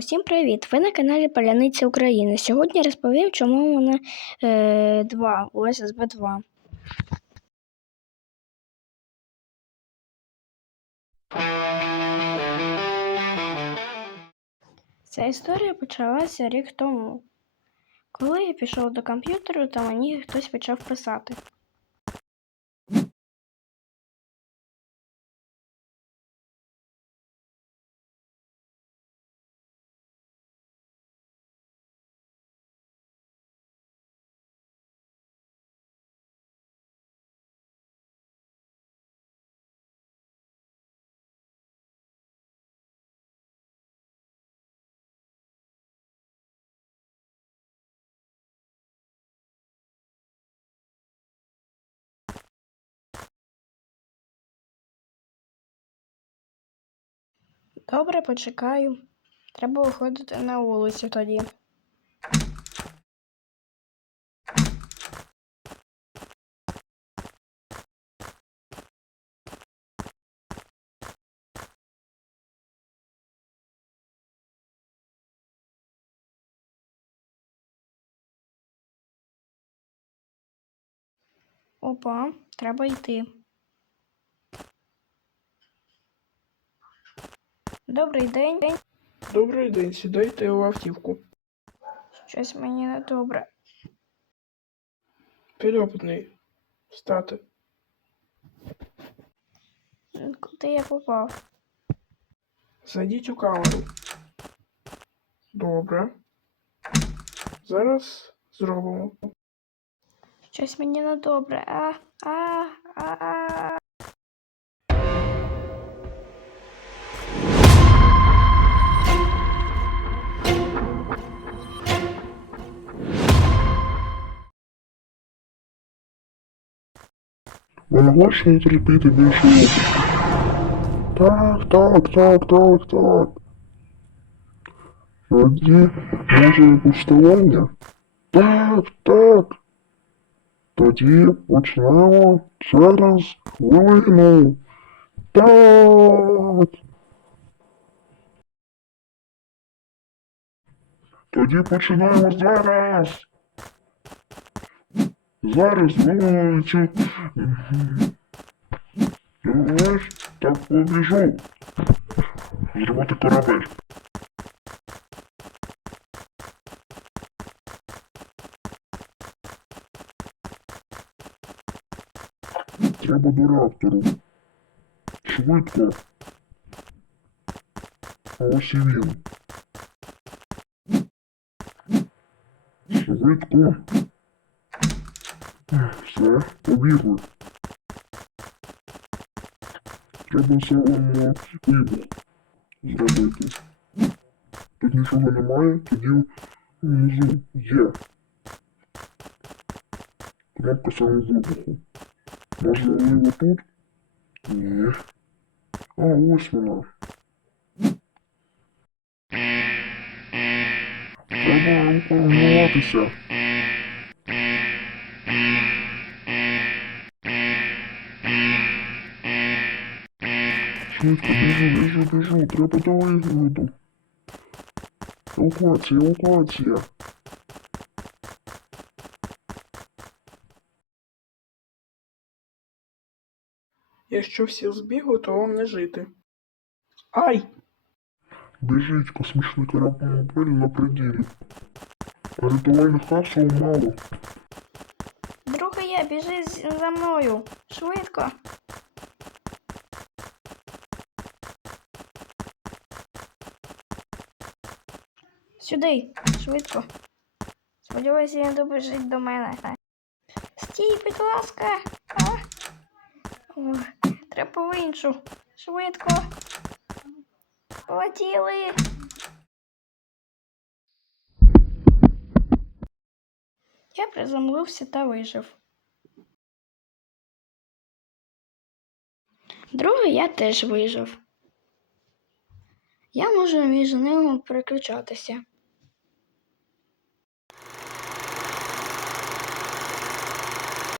Усім привіт! Ви на каналі Паляниця України. Сьогодні розповім, чому мене е, 2 УССБ 2. Ця історія почалася рік тому. Коли я пішов до комп'ютеру, то мені хтось почав писати. Добре, почекаю. Треба виходити на вулицю тоді. Опа, треба йти. Добрий день. Добрий день, сідайте у автівку. Щось мені не добре. Підопитний. Встати. Куди я попав? Зайдіть у камеру. Добре. Зараз зробимо. Щось мені не добре. А, а, а, а. Не терпіти більше? Так, так, так, так, так. Тоді, може, пустування? Так, так. Тоді почнемо через хвилину. Так. Тоді починаємо зараз. Зараз вулицю. Ось так побіжу. Зробити корабель. Треба до реактору. Швидко. А ось і він. Швидко. Все, побігли. Треба самому вибух зробити. Тут нічого немає, тоді внизу є. Кнопка самовибуху. Можливо тут? Ні. А, ось вона. Треба упевнуватися. Швидко біжу, біжу, біжу, треба до вигляду. Евакуація, евакуація. Якщо всі збігли, то вам не жити. Ай! Біжить космічний корабель на пределі. А рятувальних капсул мало. Друге я, біжи за мною. Швидко. Сюди, швидко. Сподіваюся, він добіжить до мене. Стій, будь ласка. А? Ой, треба в іншу. Швидко. Полетіли. Я приземлився та вижив. Друге, я теж вижив. Я можу між ними переключатися.